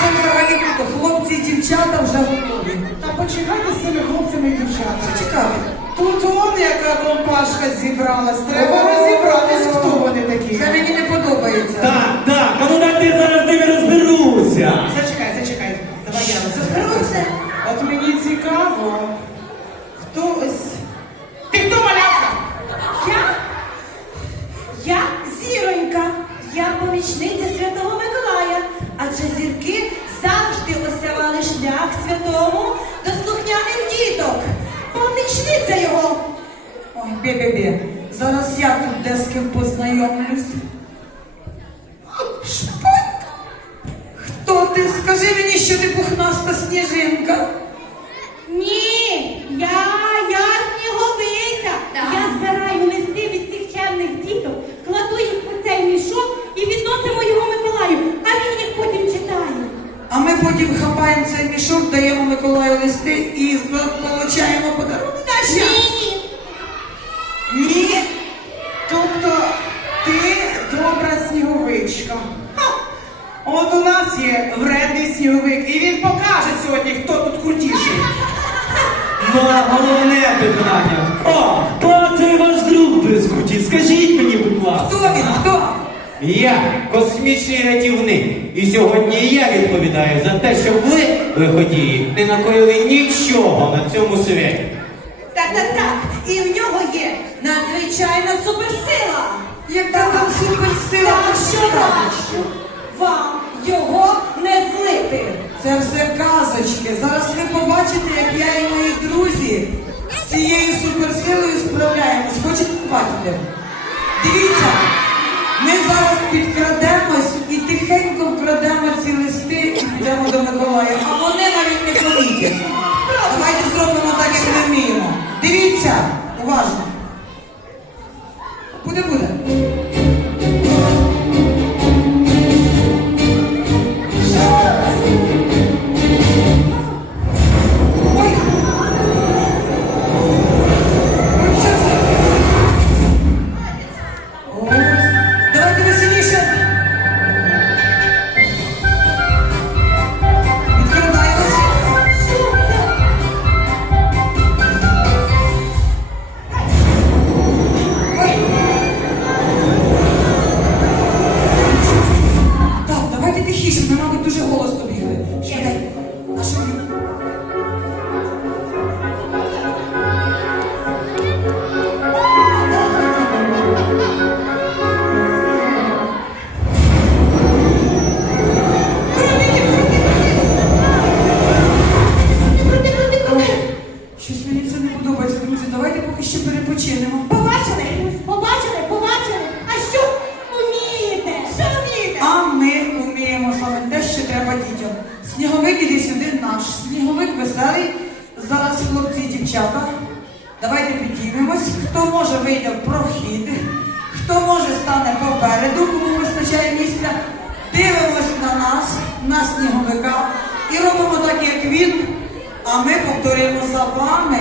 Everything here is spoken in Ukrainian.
це взагалі круто. Хлопці і дівчата вже готові. Та почекайте з цими хлопцями і дівчатами. Цікаві. Тут он яка компашка зібралась. Треба розібратись, хто вони такі. Це мені не подобається. Так, так, а ну дайте я зараз з ними розберуся. Зачекай, зачекай. Давай я Розберуся. От мені цікаво, хто ось. Ти хто малявка? Я? Я зіронька. Я помічниця Святого. Адже зірки завжди осявали шлях святому до слухняних діток. Помічниця його. Ой, бі-бі-бі, Зараз я тут де з ким познайомлюсь. Шпак! Хто ти? Скажи мені, що ти пухнаста сніжинка. Ні, я, я сніговиця. Я збираю листи від цих чемних діток, кладу їх у цей мішок і відносимо його Миколаю, а він їх потім читає. А ми потім хапаємо цей мішок, даємо Миколаю листи і получаємо подарунок. Та ні, ні. Ні. Тобто ти добра сніговичка. Ха! От у нас є вредний сніговик, і він покаже сьогодні, хто тут крутіший. Ну головне питання. О, Я космічний рятівник. І сьогодні я відповідаю за те, щоб ви, лиходії, не накоїли нічого на цьому світі. Так, так, так. І в нього є надзвичайна суперсила. Яка там суперсила? Так, що що вам його не злити. Це все казочки. Зараз ви побачите, як я і мої друзі з цією суперсилою справляємось. Хочете побачити? Підкрадемось і тихенько вкрадемо ці листи і підемо до Миколая. А вони навіть не помітять. Давайте зробимо так, як ми вміємо. Дивіться, уважно. Буде, подобається, друзі. Давайте поки що перепочинемо. Побачили? Побачили? Побачили? А що вмієте? Що вмієте? А ми вміємо саме те, що треба дітям. Сніговик іди сюди наш. Сніговик веселий. Зараз хлопці і дівчата. Давайте підіймемось. Хто може вийде в прохід, хто може стане попереду, кому вистачає місця. Дивимось на нас, на сніговика і робимо так, як він. А ми повторюємо за вами.